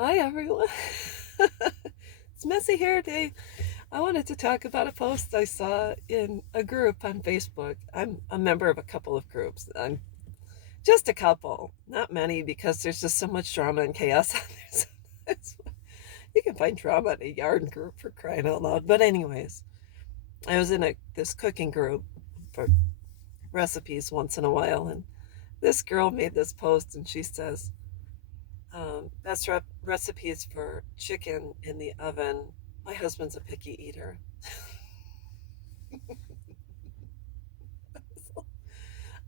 Hi, everyone. It's Messy Hair Day. I wanted to talk about a post I saw in a group on Facebook. I'm a member of a couple of groups. I'm just a couple, not many, because there's just so much drama and chaos on there. Sometimes. You can find drama in a yarn group for crying out loud. But anyways, I was in this cooking group for recipes once in a while, and this girl made this post, and she says, best recipes for chicken in the oven. My husband's a picky eater.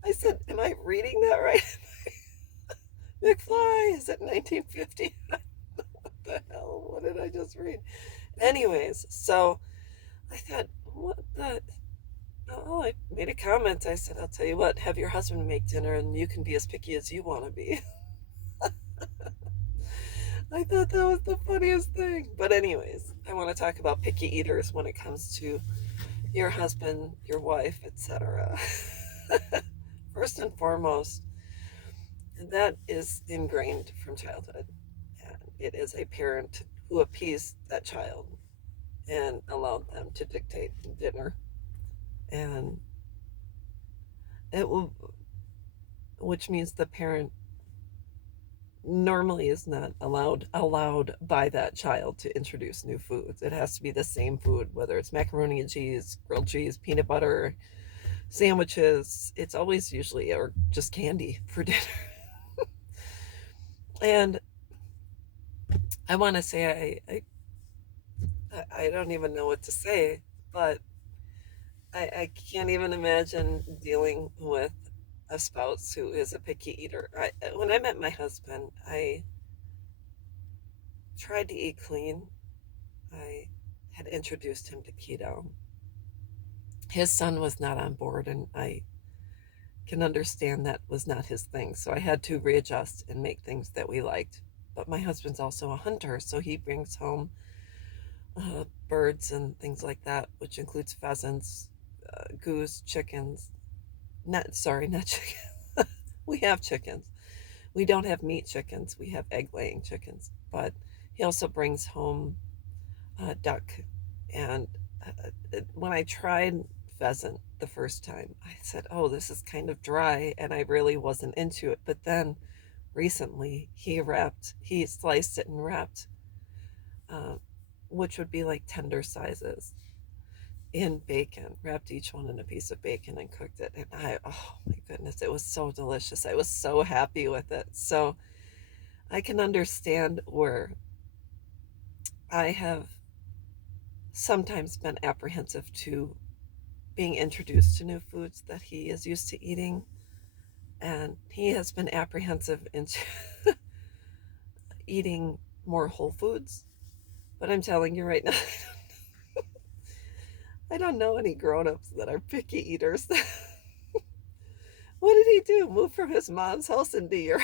I said, am I reading that right? McFly, is it 1950? What the hell? What did I just read? Anyways, so I thought, what the? Oh, I made a comment. I said, I'll tell you what, have your husband make dinner and you can be as picky as you want to be. I thought that was the funniest thing. But, anyways, I want to talk about picky eaters when it comes to your husband, your wife, etc. First and foremost, that is ingrained from childhood. And it is a parent who appeased that child and allowed them to dictate dinner. And it will, which means the parent normally is not allowed by that child to introduce new foods. It has to be the same food, whether it's macaroni and cheese, grilled cheese, peanut butter, sandwiches. It's always usually or just candy for dinner. And I want to say I don't even know what to say, but I can't even imagine dealing with a spouse who is a picky eater. When I met my husband, I tried to eat clean. I had introduced him to keto. His son was not on board, and I can understand that was not his thing. So I had to readjust and make things that we liked. But my husband's also a hunter, so he brings home birds and things like that, which includes pheasants, goose, chickens. Not chickens. We have chickens. We don't have meat chickens. We have egg laying chickens. But he also brings home duck. And when I tried pheasant the first time, I said, oh, this is kind of dry. And I really wasn't into it. But then recently, he sliced it and wrapped, uh, which would be like tender sizes in bacon, wrapped each one in a piece of bacon and cooked it. And oh my goodness, it was so delicious. I was so happy with it. So I can understand where I have sometimes been apprehensive to being introduced to new foods that he is used to eating. And he has been apprehensive into eating more whole foods. But I'm telling you right now, I don't know any grown ups that are picky eaters. What did he do? Move from his mom's house into your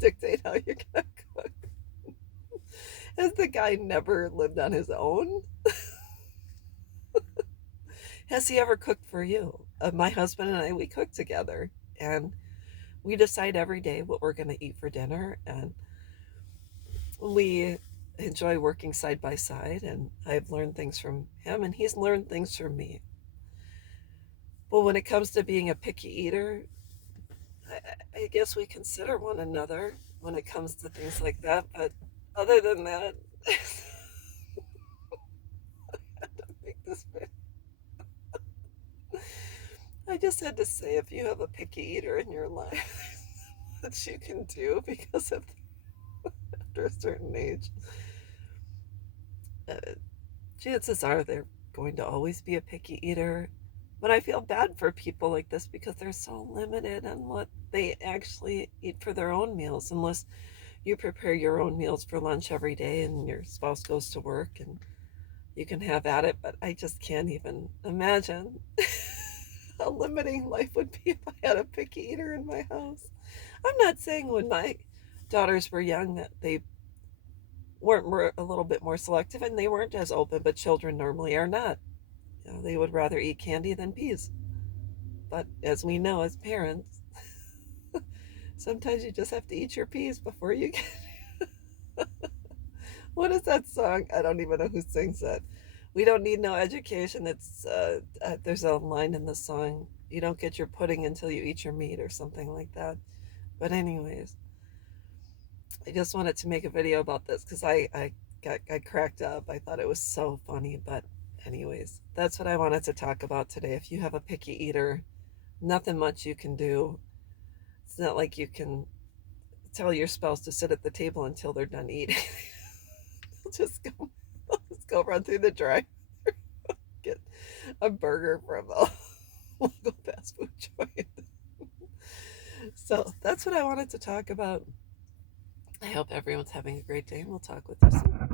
dictate how you're gonna cook? Has the guy never lived on his own? Has he ever cooked for you? My husband and I, we cook together, and we decide every day what we're going to eat for dinner, and we enjoy working side by side. And I've learned things from him, and he's learned things from me. But when it comes to being a picky eater, I guess we consider one another when it comes to things like that. But other than that, I don't make this big. I just had to say, if you have a picky eater in your life, that you can do because of after a certain age, uh, chances are they're going to always be a picky eater. But I feel bad for people like this because they're so limited on what they actually eat for their own meals, unless you prepare your own meals for lunch every day and your spouse goes to work and you can have at it. But I just can't even imagine how limiting life would be if I had a picky eater in my house. I'm not saying when my daughters were young that they weren't a little bit more selective and they weren't as open, but children normally are not. You know, they would rather eat candy than peas. But as we know as parents, sometimes you just have to eat your peas before you get. What is that song? I don't even know who sings it. We don't need no education. It's there's a line in the song. You don't get your pudding until you eat your meat or something like that. But anyways, I just wanted to make a video about this because I cracked up. I thought it was so funny. But anyways, that's what I wanted to talk about today. If you have a picky eater, nothing much you can do. It's not like you can tell your spouse to sit at the table until they're done eating. they'll just go, they'll just go run through the drive, get a burger from a local fast food joint. So that's what I wanted to talk about. I hope everyone's having a great day, and we'll talk with you soon.